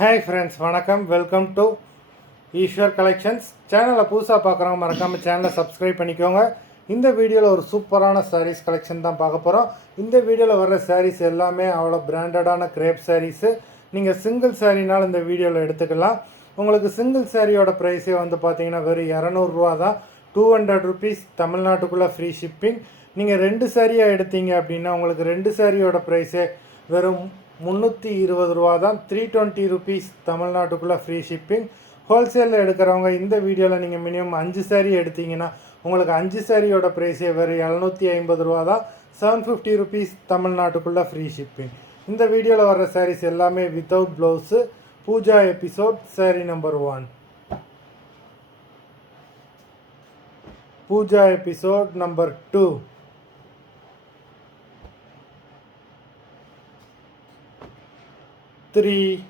Hi friends, வணக்கம். Welcome to Eswar collections. சேனலை புதுசாக பார்க்குறவங்க மறக்காமல் சேனலை சப்ஸ்கிரைப் பண்ணிக்கோங்க. இந்த வீடியோவில் ஒரு சூப்பரான சாரீஸ் கலெக்ஷன் தான் பார்க்க போகிறோம். இந்த வீடியோவில் வர்ற சாரீஸ் எல்லாமே அவ்வளோ பிராண்டடான கிரேப் சாரீஸு. நீங்கள் சிங்கிள் சாரீனாலும் இந்த வீடியோவில் எடுத்துக்கலாம். உங்களுக்கு சிங்கிள் சாரியோட ப்ரைஸே வந்து பார்த்தீங்கன்னா வெறும் 200 தான். 200 ருபீஸ் தமிழ்நாட்டுக்குள்ளே ஃப்ரீ ஷிப்பிங். நீங்கள் 2 சாரியாக எடுத்தீங்க அப்படின்னா உங்களுக்கு 2 சாரியோட ப்ரைஸே வெறும் 320 தான். 320 ருபீஸ் தமிழ்நாட்டுக்குள்ளே ஃப்ரீ ஷிப்பிங். ஹோல்சேலில் எடுக்கிறவங்க இந்த வீடியோவில் நீங்கள் மினிமம் 5 சாரீ எடுத்தீங்கன்னா உங்களுக்கு 5 சாரியோட ப்ரைஸே வெறும் 750 தான். 750 ருபீஸ் தமிழ்நாட்டுக்குள்ளே ஃப்ரீ ஷிப்பிங். இந்த வீடியோவில் வர்ற சாரீஸ் எல்லாமே without blouse. Pooja episode saree number 1. Pooja episode number 2. 3,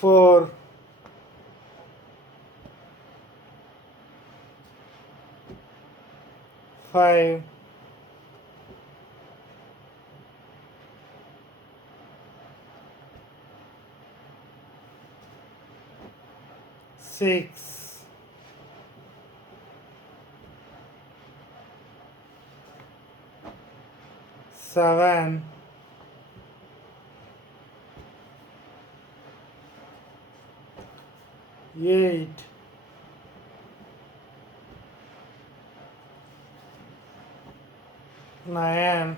4, 5, 6, 7, 8, 9,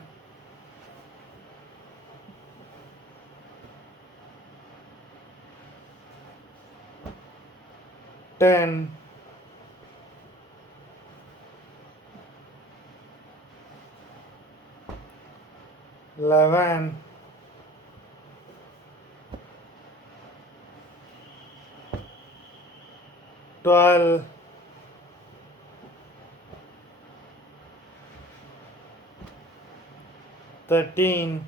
10, 11, 12, 13,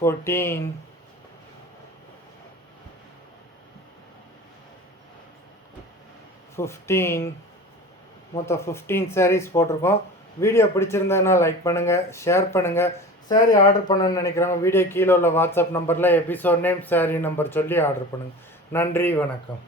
14, 15. மொத்தம் 15 சாரீஸ் போட்டிருக்கோம். வீடியோ பிடிச்சிருந்ததுன்னா லைக் பண்ணுங்கள், ஷேர் பண்ணுங்கள். சாரீ ஆர்டர் பண்ணணும்னு நினைக்கிறவங்க வீடியோ கீழே உள்ள வாட்ஸ்அப் நம்பரில் எபிசோட் நேம், சாரீ நம்பர் சொல்லி ஆர்டர் பண்ணுங்கள். நன்றி, வணக்கம்.